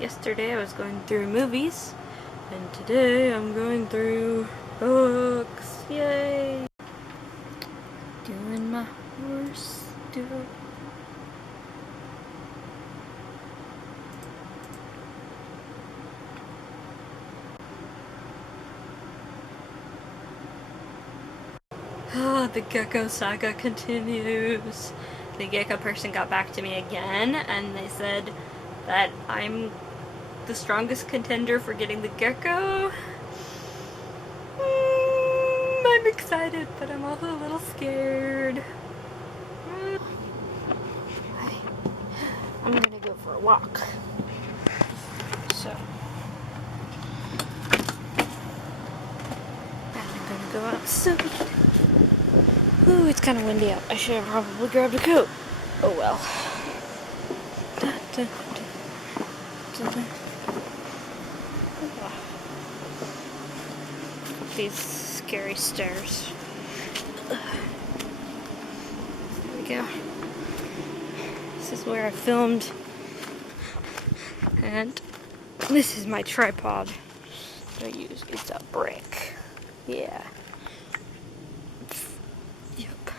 Yesterday I was going through movies, and today I'm going through books. Yay! Doing my horse stuff. The gecko saga continues. The gecko person got back to me again, and they said that I'm the strongest contender for getting the gecko. I'm excited, but I'm also a little scared. I'm gonna go for a walk. So I'm gonna go outside. Ooh, it's kind of windy out. I should have probably grabbed a coat. Oh well. These scary stairs. There we go. This is where I filmed. And this is my tripod that I use. It's a brick. Yeah. Yep.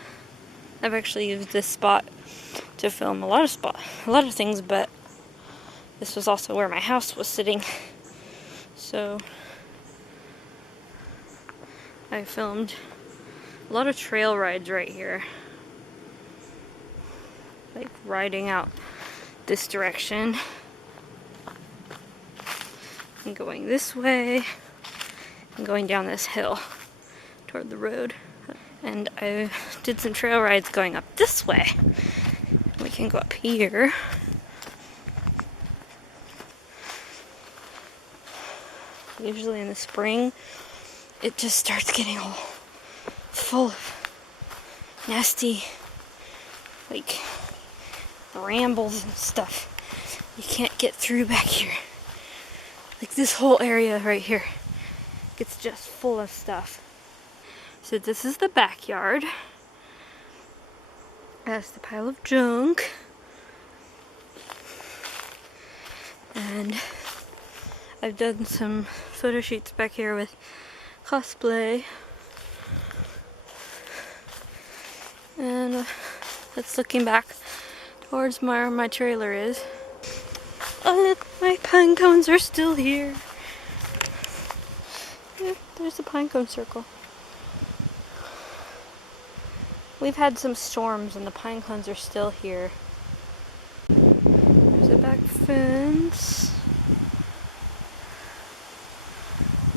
I've actually used this spot to film a lot of things, but this was also where my house was sitting. So I filmed a lot of trail rides right here. Like riding out this direction and going this way and going down this hill toward the road. And I did some trail rides going up this way. We can go up here. Usually in the spring, it just starts getting all full of nasty, like, brambles and stuff. You can't get through back here. Like this whole area right here gets just full of stuff. So this is the backyard. That's the pile of junk. And I've done some photo shoots back here with cosplay. And that's looking back towards where my trailer is. Oh look, my pine cones are still here. Yeah, there's a pine cone circle. We've had some storms and the pine cones are still here. There's a back fence.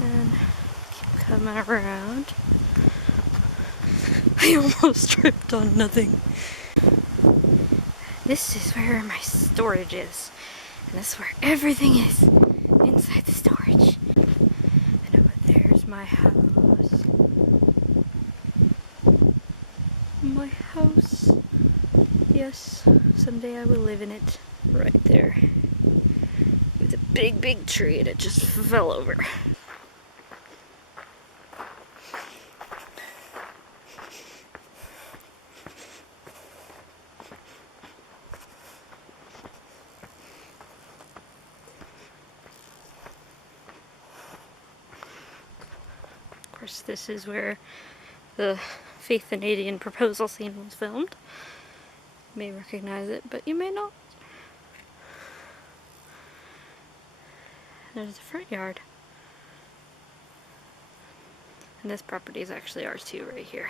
And keep coming around. I almost tripped on nothing. This is where my storage is. And this is where everything is inside the storage. And over there's my house. My house. Yes, someday I will live in it. Right there. With a big, big tree and it just fell over. Of course, this is where the Faith and Adian proposal scene was filmed. You may recognize it, but you may not. There's the front yard. And this property is actually ours too, right here.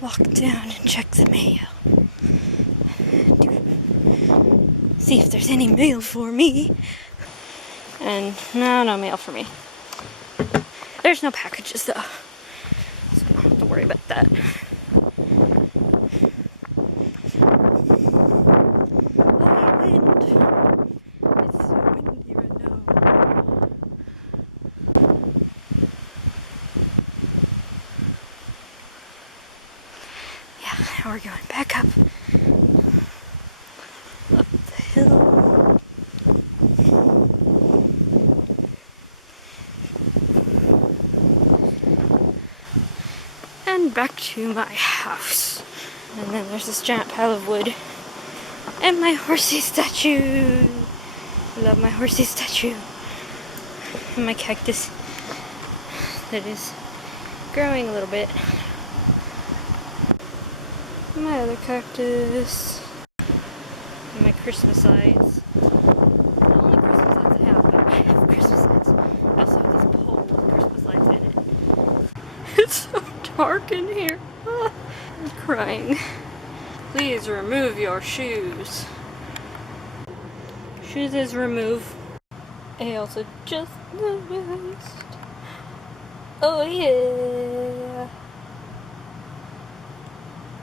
Walk down and check the mail. See if there's any mail for me. And no mail for me. There's no packages though. So I don't have to worry about that. Wind. It's so windy right now. Yeah, now we're going back up the hill. And back to my house. And then there's this giant pile of wood. And my horsey statue. I love my horsey statue. And my cactus that is growing a little bit. My other cactus. And my Christmas lights. The only Christmas lights I have, but I have Christmas lights. I also have this pole with Christmas lights in it. It's so dark in here. I'm crying. Please remove your shoes. Shoes is remove. I also just noticed. Oh yeah.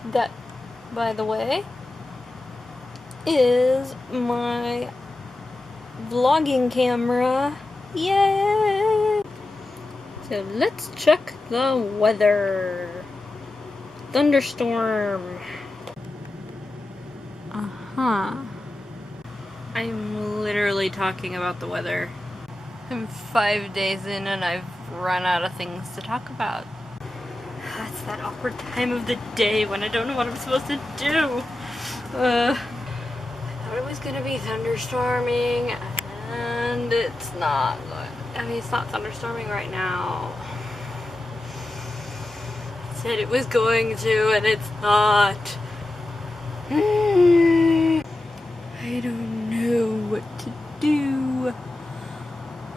That, by the way, is my vlogging camera. Yay! So let's check the weather. Thunderstorm. I'm literally talking about the weather. I'm 5 days in and I've run out of things to talk about. It's that awkward time of the day when I don't know what I'm supposed to do. I thought it was gonna be thunderstorming and it's not. I mean, it's not thunderstorming right now. It said it was going to and it's not. I don't know what to do.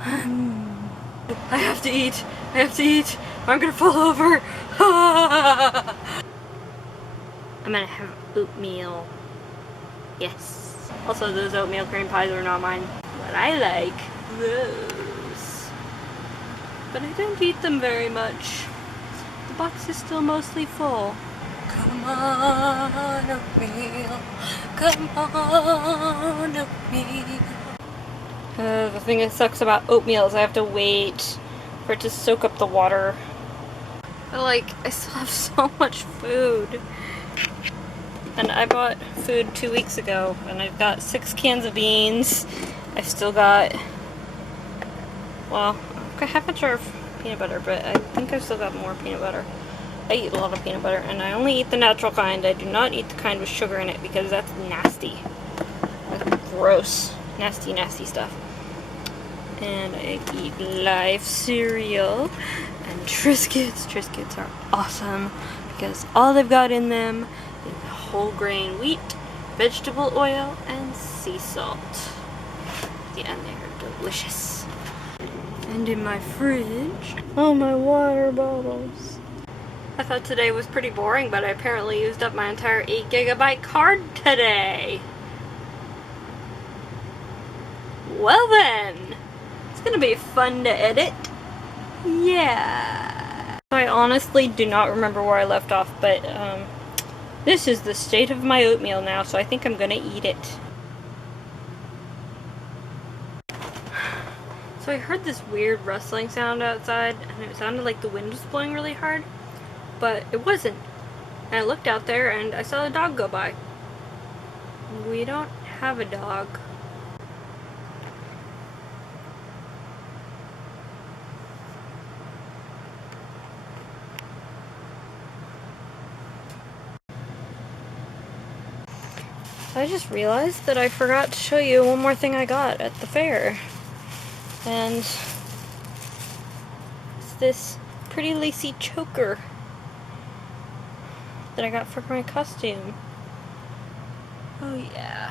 I have to eat. I have to eat. I'm gonna fall over. I'm gonna have oatmeal. Yes. Also, those oatmeal cream pies are not mine. But I like those. But I don't eat them very much. The box is still mostly full. Come on, oatmeal. Come on, oatmeal. The thing that sucks about oatmeal is I have to wait for it to soak up the water. But I still have so much food. And I bought food 2 weeks ago, and I've got 6 cans of beans. I've still got, well, I have a jar of peanut butter, but I think I've still got more peanut butter. I eat a lot of peanut butter, and I only eat the natural kind. I do not eat the kind with sugar in it because that's nasty. That's gross. Nasty, nasty stuff. And I eat Life cereal and Triscuits. Triscuits are awesome because all they've got in them is whole grain wheat, vegetable oil, and sea salt. Yeah, and they're delicious. And in my fridge, all my water bottles. I thought today was pretty boring, but I apparently used up my entire 8 GB card today. Well then, it's gonna be fun to edit. Yeah. I honestly do not remember where I left off, but this is the state of my oatmeal now, so I think I'm gonna eat it. So I heard this weird rustling sound outside, and it sounded like the wind was blowing really hard, but it wasn't. And I looked out there and I saw a dog go by. We don't have a dog. I just realized that I forgot to show you one more thing I got at the fair. And it's this pretty lacy choker that I got for my costume. Oh yeah.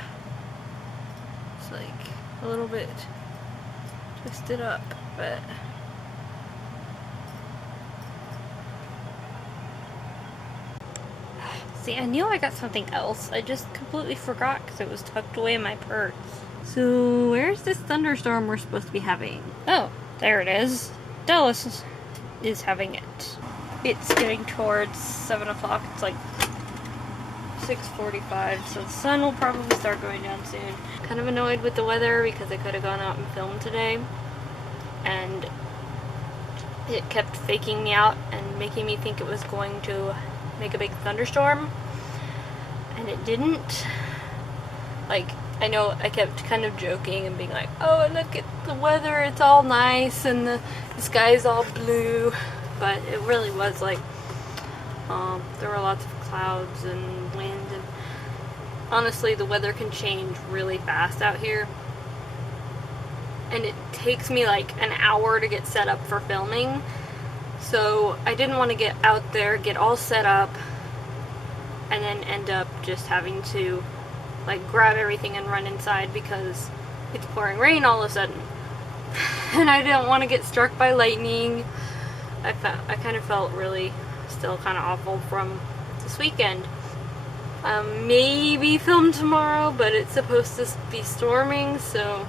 It's like a little bit twisted up, but see, I knew I got something else. I just completely forgot because it was tucked away in my purse. So, where's this thunderstorm we're supposed to be having? Oh, there it is. Dallas is having it. It's getting towards 7 o'clock. It's like 6:45, so the sun will probably start going down soon. Kind of annoyed with the weather because I could have gone out and filmed today. And it kept faking me out and making me think it was going to make a big thunderstorm, and it didn't. Like, I know I kept kind of joking and being like, oh, look at the weather, it's all nice and the sky's all blue, but it really was like, there were lots of clouds and wind, and honestly the weather can change really fast out here. and it takes me like an hour to get set up for filming. So I didn't want to get out there, get all set up, and then end up just having to like grab everything and run inside because it's pouring rain all of a sudden. And I didn't want to get struck by lightning. I kind of felt really still kind of awful from this weekend. Maybe film tomorrow, but it's supposed to be storming, so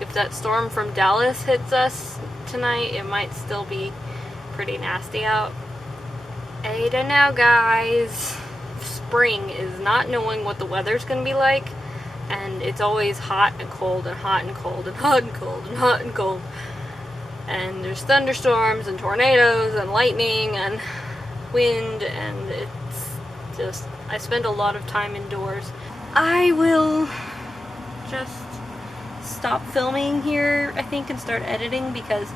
if that storm from Dallas hits us tonight, it might still be pretty nasty out. I don't know, guys. Spring is not knowing what the weather's gonna be like, and it's always hot and cold and hot and cold and hot and cold and hot and cold. And there's thunderstorms and tornadoes and lightning and wind, and it's just, I spend a lot of time indoors. I will just stop filming here, I think, and start editing because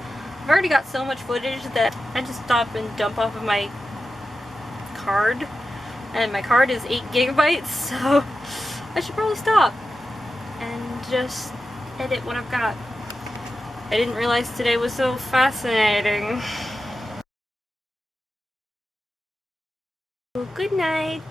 I've already got so much footage that I just stop and dump off of my card, and my card is 8 gigabytes, so I should probably stop and just edit what I've got. I didn't realize today was so fascinating. Good night.